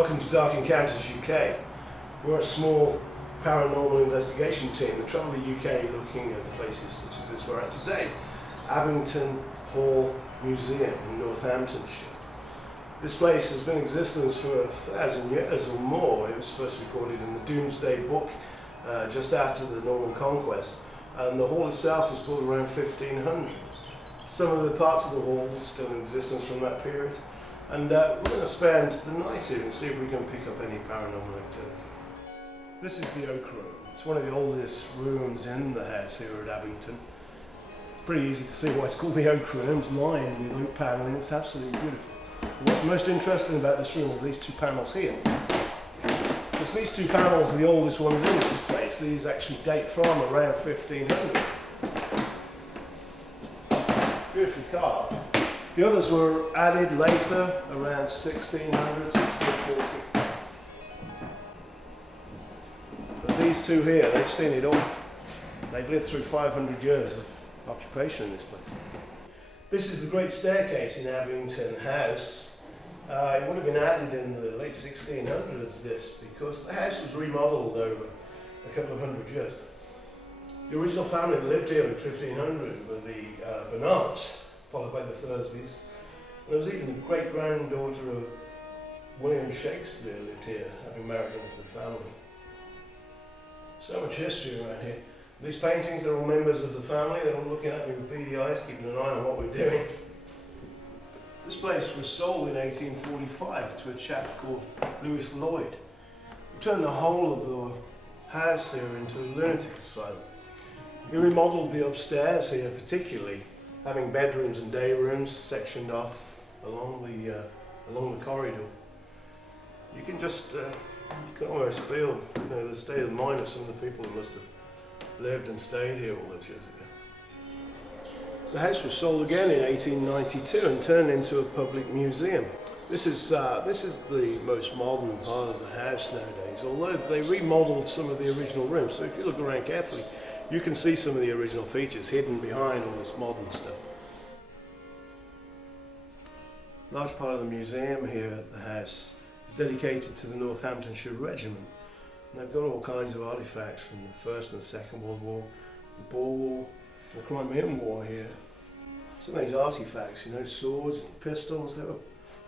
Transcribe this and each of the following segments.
Welcome to Dark Encounters UK. We're a small paranormal investigation team that travel the UK looking at places such as this we're at today. Abington Hall Museum in Northamptonshire. This place has been in existence for 1,000 years or more. It was first recorded in the Doomsday book just after the Norman Conquest, and the hall itself was built around 1500. Some of the parts of the hall are still in existence from that period, and we're going to spend the night here and see if we can pick up any paranormal activity. This is the Oak Room. It's one of the oldest rooms in the house here at Abington. It's pretty easy to see why it's called the Oak Room. It's lined with oak panelling. It's absolutely beautiful. What's most interesting about this room are these two panels here. Because these two panels are the oldest ones in this place. These actually date from around 1500. Beautifully carved. The others were added later, around 1600, 1640. But these two here, they've seen it all. They've lived through 500 years of occupation in this place. This is the great staircase in Abington House. It would have been added in the late 1600s, this, because the house was remodeled over a couple of hundred years. The original family that lived here in 1500 were the Bernards, followed by the Thursbys. And there was even a great-granddaughter of William Shakespeare lived here, having married into the family. So much history around here. These paintings are all members of the family. They're all looking at me with beady eyes, keeping an eye on what we're doing. This place was sold in 1845 to a chap called Lewis Lloyd, who turned the whole of the house here into a lunatic asylum. He remodeled the upstairs here particularly, having bedrooms and day rooms sectioned off along the corridor. You can just, you can almost feel, the state of mind of some of the people who must have lived and stayed here all those years ago. The house was sold again in 1892 and turned into a public museum. This is the most modern part of the house nowadays, although they remodeled some of the original rooms. So if you look around carefully, you can see some of the original features hidden behind all this modern stuff. A large part of the museum here at the house is dedicated to the Northamptonshire Regiment. And they've got all kinds of artifacts from the First and Second World War, the Boer War, the Crimean War here. Some of these artifacts, swords and pistols, they were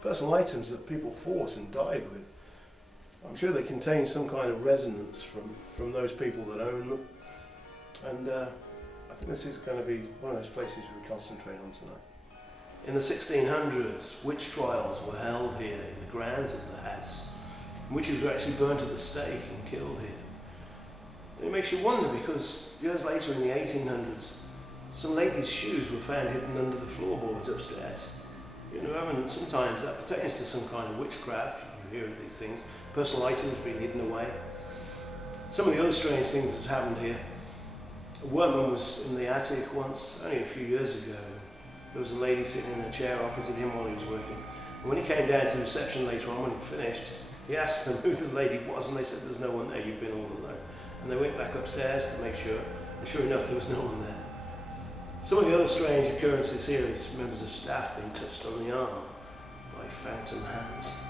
personal items that people fought and died with. I'm sure they contain some kind of resonance from those people that own them. And I think this is going to be one of those places we concentrate on tonight. In the 1600s, witch trials were held here in the grounds of the house. Witches were actually burned at the stake and killed here. And it makes you wonder, because years later in the 1800s, some ladies' shoes were found hidden under the floorboards upstairs. And sometimes that pertains to some kind of witchcraft. You hear of these things, personal items being hidden away. Some of the other strange things that's happened here. A workman was in the attic once, only a few years ago. There was a lady sitting in a chair opposite him while he was working. And when he came down to the reception later on, when he finished, he asked them who the lady was, and they said, "There's no one there, you've been all alone." And they went back upstairs to make sure, and sure enough, there was no one there. Some of the other strange occurrences here is members of staff being touched on the arm by phantom hands.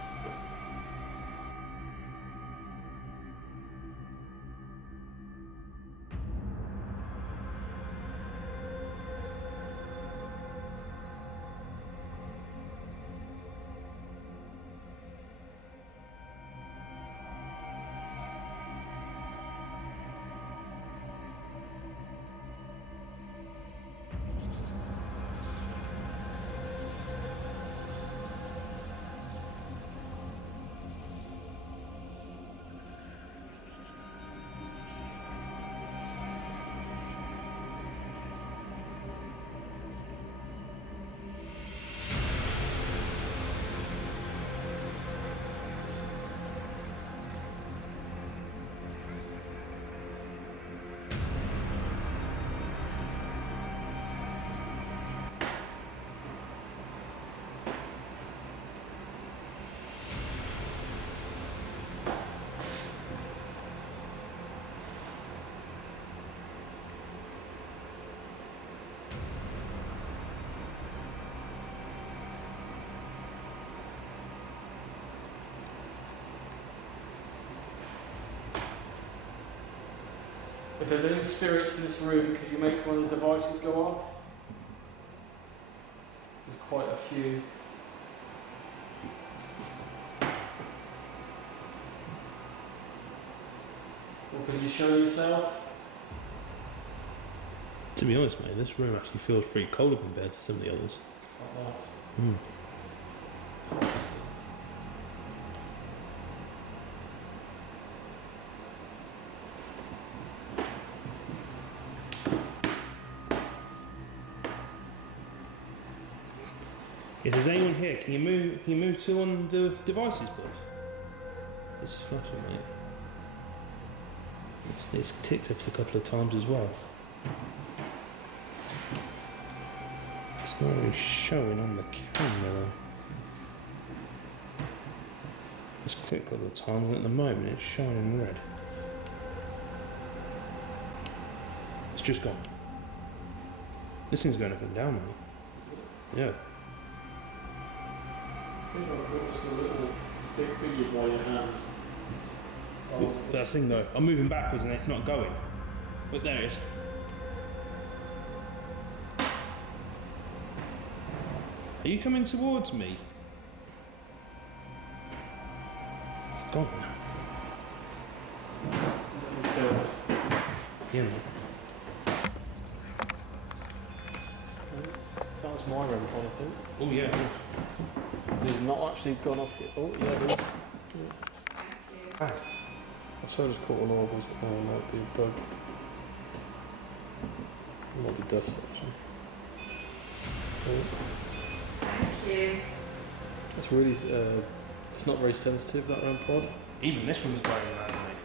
If there's any spirits in this room, could you make one of the devices go off? There's quite a few. Or could you show yourself? To be honest, mate, this room actually feels pretty cold compared to some of the others. It's quite nice. Mm. If there's anyone here, can you move to on the devices, boys? This is flashing, mate. It's ticked off a couple of times as well. It's not really showing on the camera though. It's clicked a couple of times and at the moment it's showing in red. It's just gone. This thing's going up and down, mate. Yeah. I think I've got just a little thick figure by your hand. That's the thing though, I'm moving backwards and it's not going. But there it is. Are you coming towards me? It's gone now. Yeah. That was my REM pod, I think. Oh yeah. It's not actually gone off yet. Oh yeah, it is. Ah. I swear I just caught an orb. Oh, it might be a bug. It might be dust actually. Oh. Thank you. It's really, it's not very sensitive, that REM pod. Even this one's going around, mate.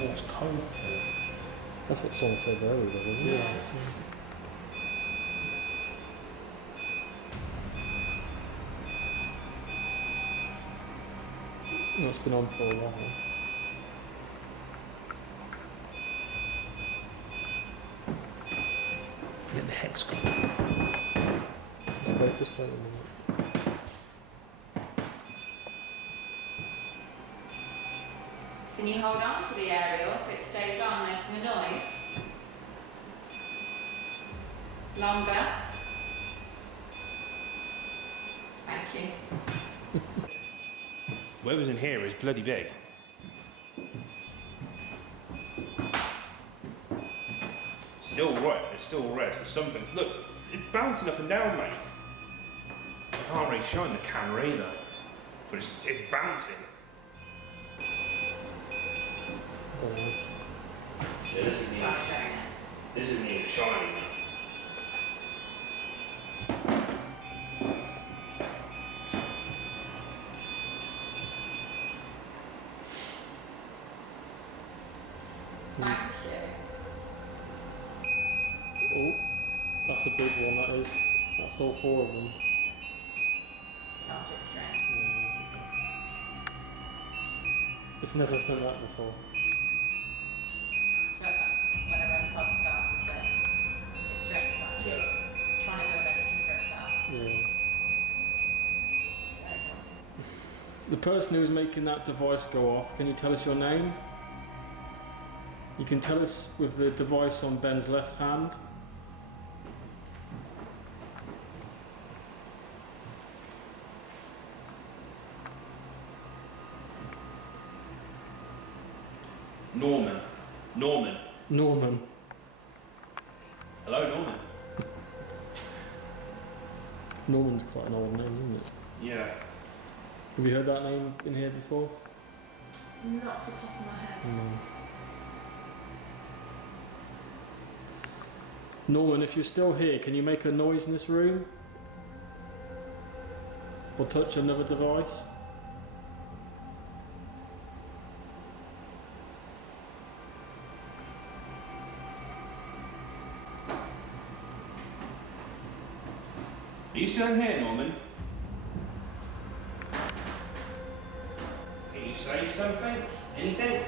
Morse code. That's what someone said earlier, though, wasn't it? Yeah. It's been on for a while. Yeah, the hex gone. Just wait a minute. Can you hold on to the aerial so it stays on making a noise? Longer? Thank you. Whoever's in here is bloody big. Still right, it's still red, so something. Look, it's bouncing up and down, mate. I can't really show in the camera either, but it's bouncing. Don't know. Yeah, this isn't even shining. Thank you. Oh, that's a big one, that is. That's all four of them. Can't do it straight. It's never done that before. That's when a REM pod starts, so it's straight back. It's trying to do everything for itself. Yeah. There it goes. The person who's making that device go off, can you tell us your name? You can tell us with the device on Ben's left hand. Norman. Norman. Hello, Norman. Norman's quite an old name, isn't it? Yeah. Have you heard that name in here before? Not off the top of my head. No. Norman, if you're still here, can you make a noise in this room? Or touch another device? Are you still in here, Norman? Can you say something? Anything?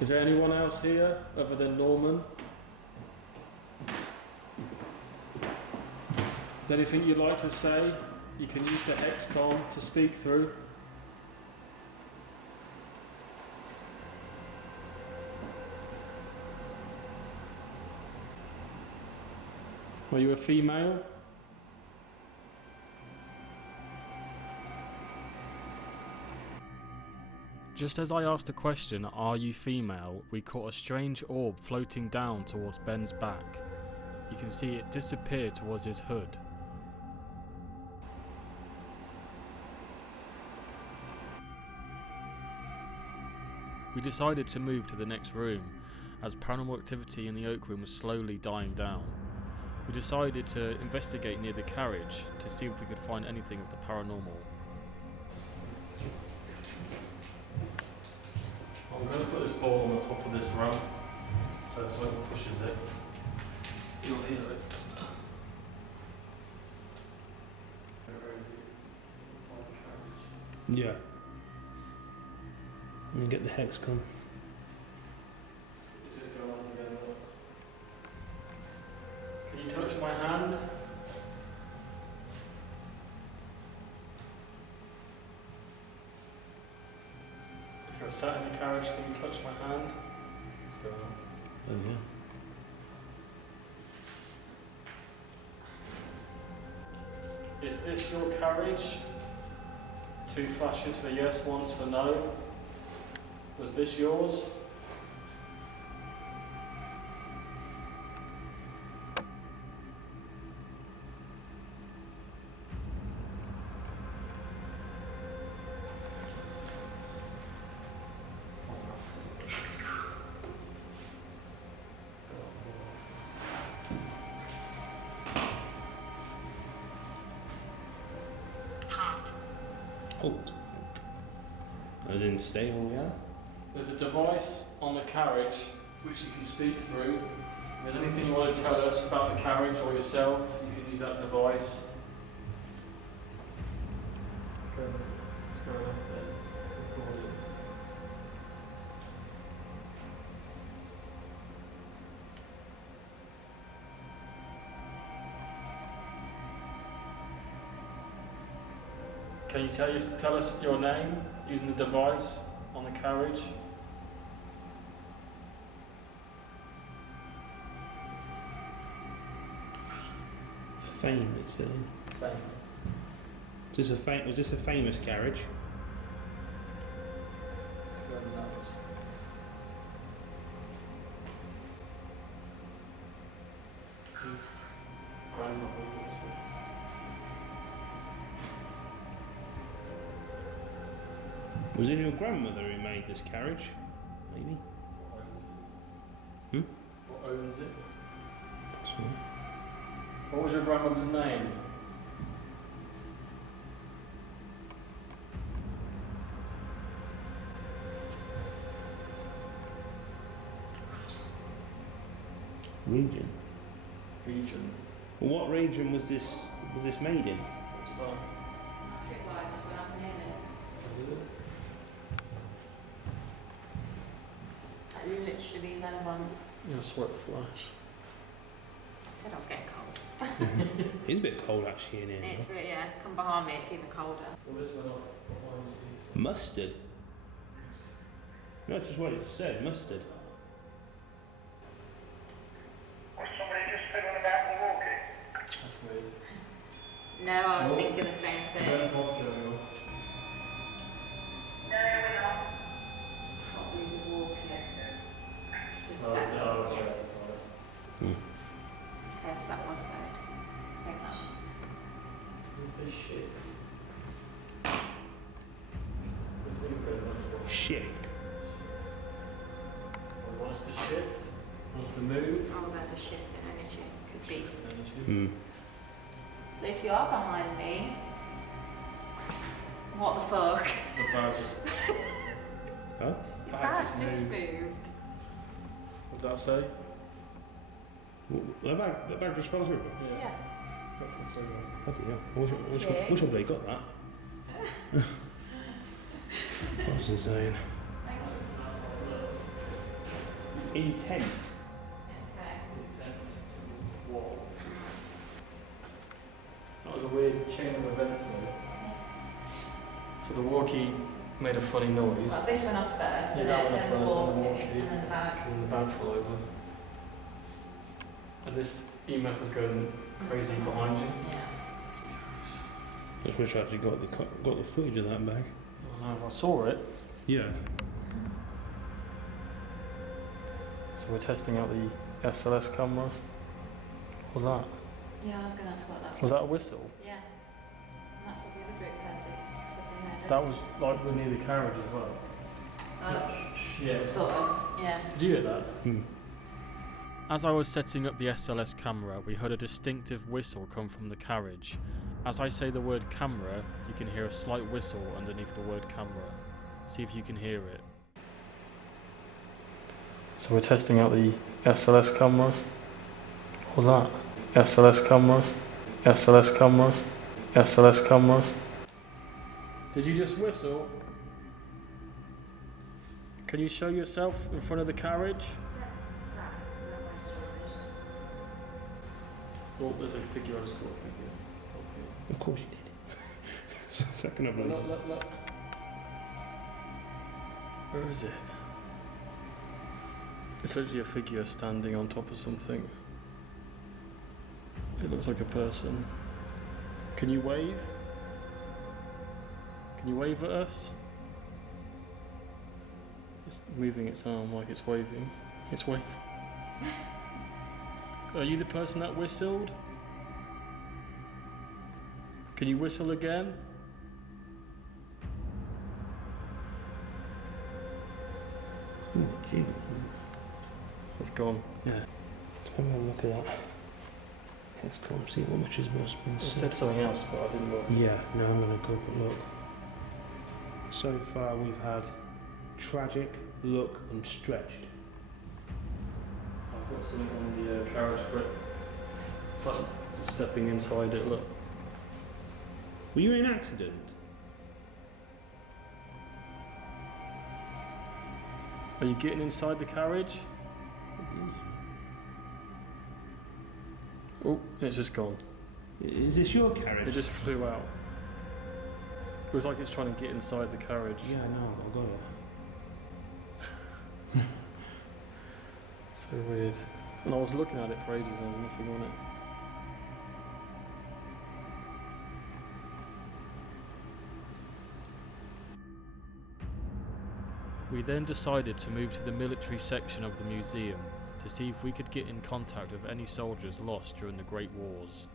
Is there anyone else here other than Norman? Is there anything you'd like to say? You can use the hex-com to speak through. Were you a female? Just as I asked the question, "Are you female?" we caught a strange orb floating down towards Ben's back. You can see it disappear towards his hood. We decided to move to the next room, as paranormal activity in the Oak Room was slowly dying down. We decided to investigate near the carriage to see if we could find anything of the paranormal. I'm going to put this ball on the top of this rung, so if someone pushes it, you'll hear it. Yeah. And then get the hex gun. It's just going on again. Can you touch my hand? If you're sat in the carriage, can you touch my hand? What's going on? Oh yeah. Is this your carriage? 2 flashes for yes, 1 for no. Was this yours? Halt. As in stay where we are? There's a device on the carriage which you can speak through. If there's anything you want to tell us about the carriage or yourself, you can use that device. It's going off there. Record it. Can you tell us your name using the device on the carriage? Fame, it's saying. Fame. Was this a famous carriage? It's going nuts. His grandmother was it. Was it your grandmother who made this carriage? Maybe? What owns it? Hmm? What owns it? Possibly. What was your grandmother's name? Region. Region. Well, what region was this made in? What's that? Trip wire just went up and in it. Is it? Literally these other ones. Yeah, sweat flash. I said I was getting cold. It's a bit cold actually in here. It's really, yeah, come behind me, it's even colder. Well, this went off. What line did you use? Mustard. No, that's just what it said. Mustard. Was somebody just fiddling about the walking? That's weird. No, I was thinking the same thing. What's going on? No, we're not. Probably the walking. Just Oh, that, it's- oh, okay. yeah. Hmm. Okay, so that was weird. I think that's Is this shit? This thing's going nuts. Shift. It wants to shift, wants to move. oh, there's a shift in energy. Could be. Energy. Hmm. So if you are behind me, what the fuck? The bag just. Huh? Your Bag bag just just moved. moved. What did that say? The bag just fell over. Yeah. Bloody hell. I wish I bloody got that. What's it saying? Intent. Okay. Wall. That was a weird chain of events though. So the walkie made a funny noise. Well, this went off first, Yeah, and that then went off the first, and the walkie, walkie. and then the bag. And the bag fell over. And this EMF was going crazy behind you. Yeah. I wish I actually got the footage of that bag. Oh no, I saw it. Yeah. So we're testing out the SLS camera. What was that? Yeah, I was going to ask what that was. Was that a whistle? Yeah. And that's what the other group heard. They said they heard it. That was like we're near the carriage as well. Yeah. Sort of, yeah. Did you hear that? Hmm. As I was setting up the SLS camera, we heard a distinctive whistle come from the carriage. As I say the word camera, you can hear a slight whistle underneath the word camera. See if you can hear it. So we're testing out the SLS camera. What was that? SLS camera. SLS camera. SLS camera. Did you just whistle? Can you show yourself in front of the carriage? Oh, there's a figure I just caught. Of course you did. So second of all. Look. Where is it? It's literally a figure standing on top of something. It looks like a person. Can you wave? Can you wave at us? It's moving its arm like it's waving. It's waving. Are you the person that whistled? Can you whistle again? Oh, gee. It's gone. Yeah. Let's have a look at that. Let's come see what much is most been It said. said something else, but I didn't look. Yeah, now I'm going to go have a look. So far we've had tragic, look and stretched. I've got something on the carriage, but it's like stepping inside it. Look. Were you in an accident? Are you getting inside the carriage? Oh, it's just gone. Is this your carriage? It just flew out. It was like it's trying to get inside the carriage. Yeah, I know, I got it. So weird. And I was looking at it for ages and there was nothing on it. We then decided to move to the military section of the museum to see if we could get in contact with any soldiers lost during the Great Wars.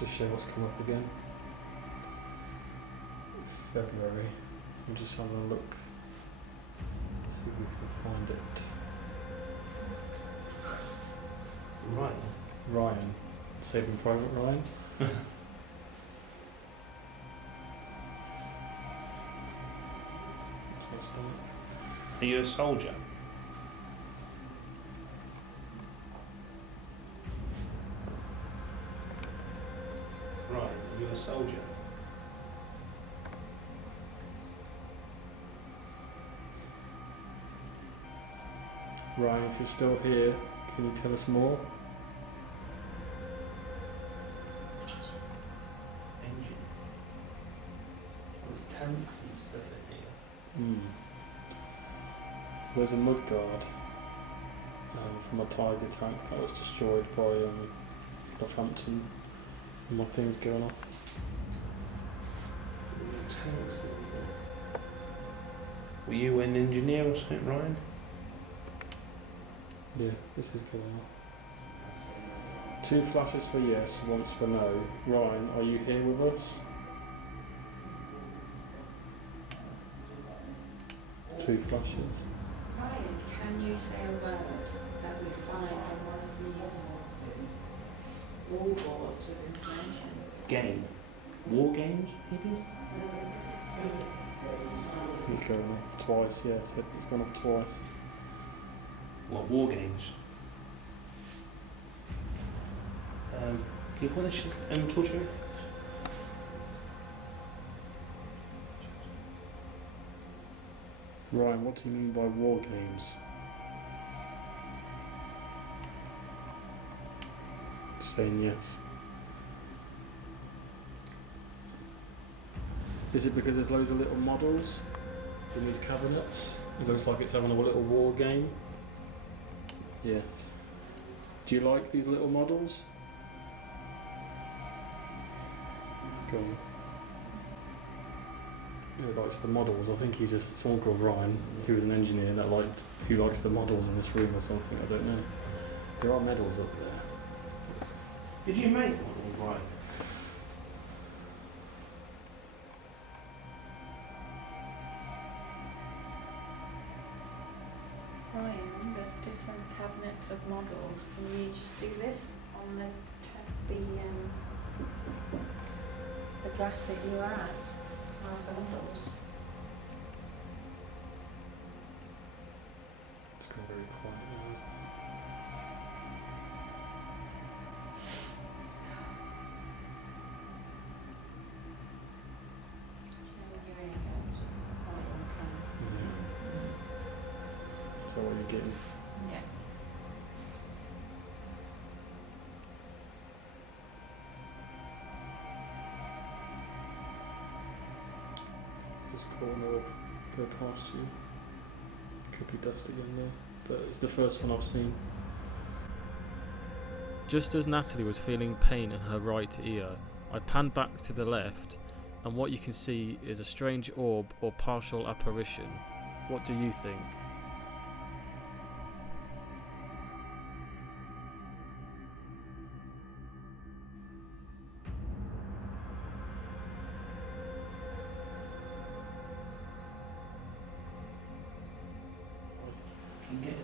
Just show what's come up again. February. I'm just having a look. See if we can find it. Right. Ryan. Saving Private Ryan. Are you a soldier? Right, are you a soldier? Ryan, if you're still here, can you tell us more? Engine. There's tanks and stuff in here. There's a mudguard from a Tiger tank that was destroyed by Northampton. And my thing's going off. Tanks. Were you an engineer or something, Ryan? Yeah, this is going off. 2 flashes for yes, once for no. Ryan, are you here with us? 2 flashes. Ryan, can you say a word that we find on one of these wallboards of information? Game. War games, maybe? It's going off twice, yeah, so it's gone off twice. What, war games? Can you put this torch over? Ryan, what do you mean by war games? Saying yes. Is it because there's loads of little models in these cabinets? It looks like it's having a little war game. Yes. Do you like these little models? Go on. Who likes the models? I think he's just someone called Ryan, who was an engineer who likes the models in this room or something. I don't know. There are medals up there. Did you make one, Ryan? Ryan, there's different cabinets of models. Can you just do this on the glass that you were at? One of the models. It's gone very quiet now, isn't it? Is that what you're getting? Yeah. This corner will go past you. Could be dust again there, but it's the first one I've seen. Just as Natalie was feeling pain in her right ear, I panned back to the left, and what you can see is a strange orb or partial apparition. What do you think?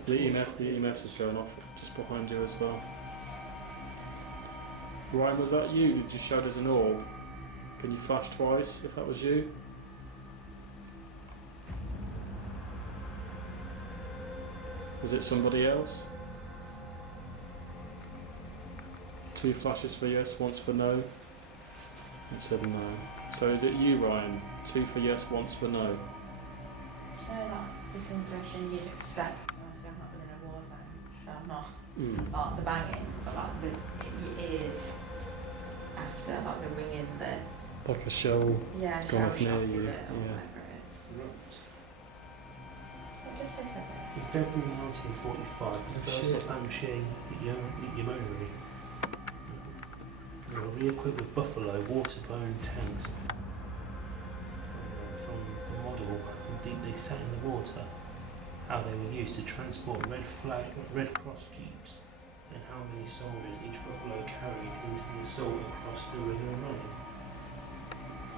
The EMFs is going off just behind you as well. Ryan, was that you that just showed us an orb? Can you flash twice if that was you? Was it somebody else? 2 flashes for yes, once for no. It said no. So is it you, Ryan? 2 for yes, once for no. So like the sensation you'd expect. Obviously, I'm not within a war zone, so I'm not like the banging, but like the ears after, like the ringing, the Like a shell. yeah, Gone shower off near shock, you, is it, or yeah. whatever it is. It just says that. February 1945. Northampton, Yeomanry. Re-equipped with buffalo water-blown tanks from the model and deeply sat in the water. How they were used to transport Red Cross jeeps, and how many soldiers each buffalo carried into the assault across the River Rhine.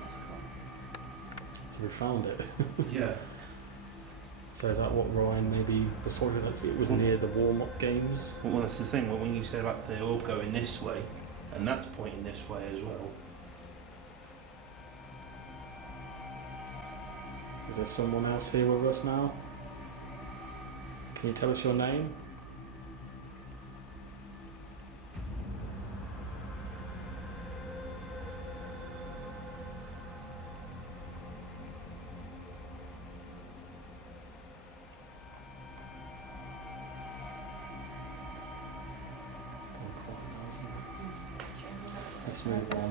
That's cool. So we found it. Yeah. So is that what Ryan maybe was talking about? It was near the warm-up games? Well, that's the thing. When you said about the orb going this way, and that's pointing this way as well. Is there someone else here with us now? Can you tell us your name? Let's move on.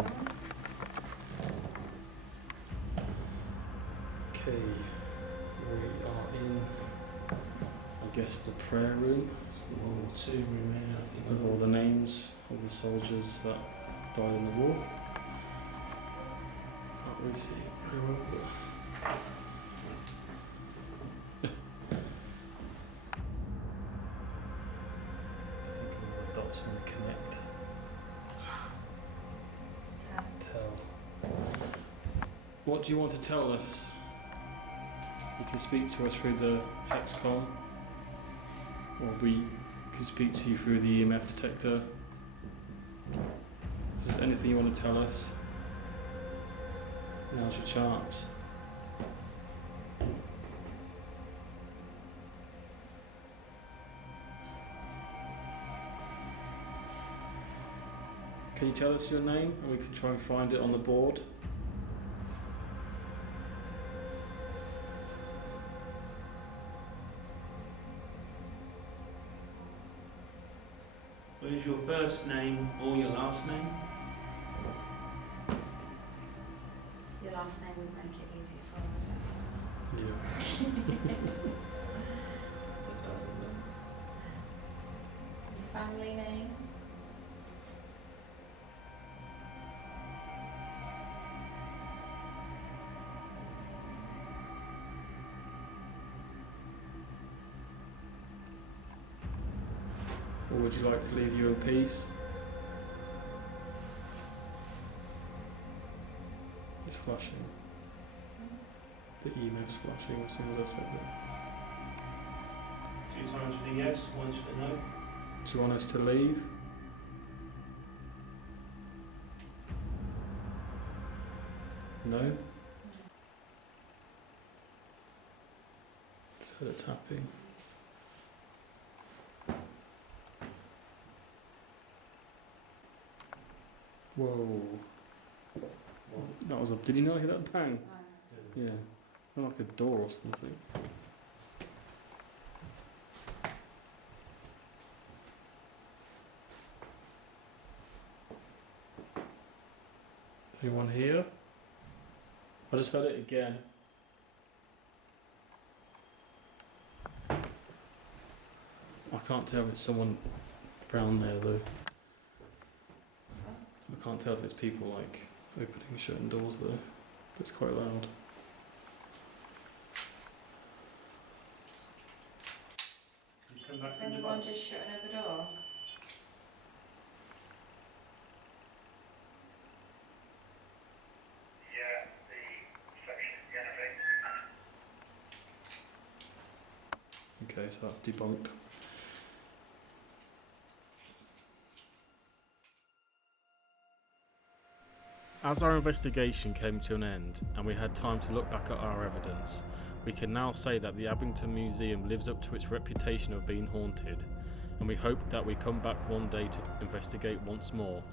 Okay, we are in, I guess, the prayer room World War II remain with all the names of the soldiers that died in the war. Can't really see it very well, but I think all the dots want to connect. Tell. What do you want to tell us? You can speak to us through the hexcom, or we can speak to you through the EMF detector. Is there anything you want to tell us? Now's your chance. Can you tell us your name and we can try and find it on the board? is your first name or your last name? Your last name would make it easier for us. Yeah. That tells it then. Your family name? Or would you like to leave you in peace? It's flashing. The EMF's flashing as soon as I said that. 2 times for yes, once for no. Do you want us to leave? No? Just heard it tapping. Whoa. That was a. Did you not hear that bang? Yeah. Like a door or something. Is anyone here? I just heard it again. I can't tell if it's someone round there though. I can't tell if it's people like opening and shutting doors there, but it's quite loud. You come back Is from the anyone bus. just shut another door? Yeah, the section is the elevator. Okay, so that's debunked. As our investigation came to an end and we had time to look back at our evidence, we can now say that the Abington Museum lives up to its reputation of being haunted, and we hope that we come back one day to investigate once more.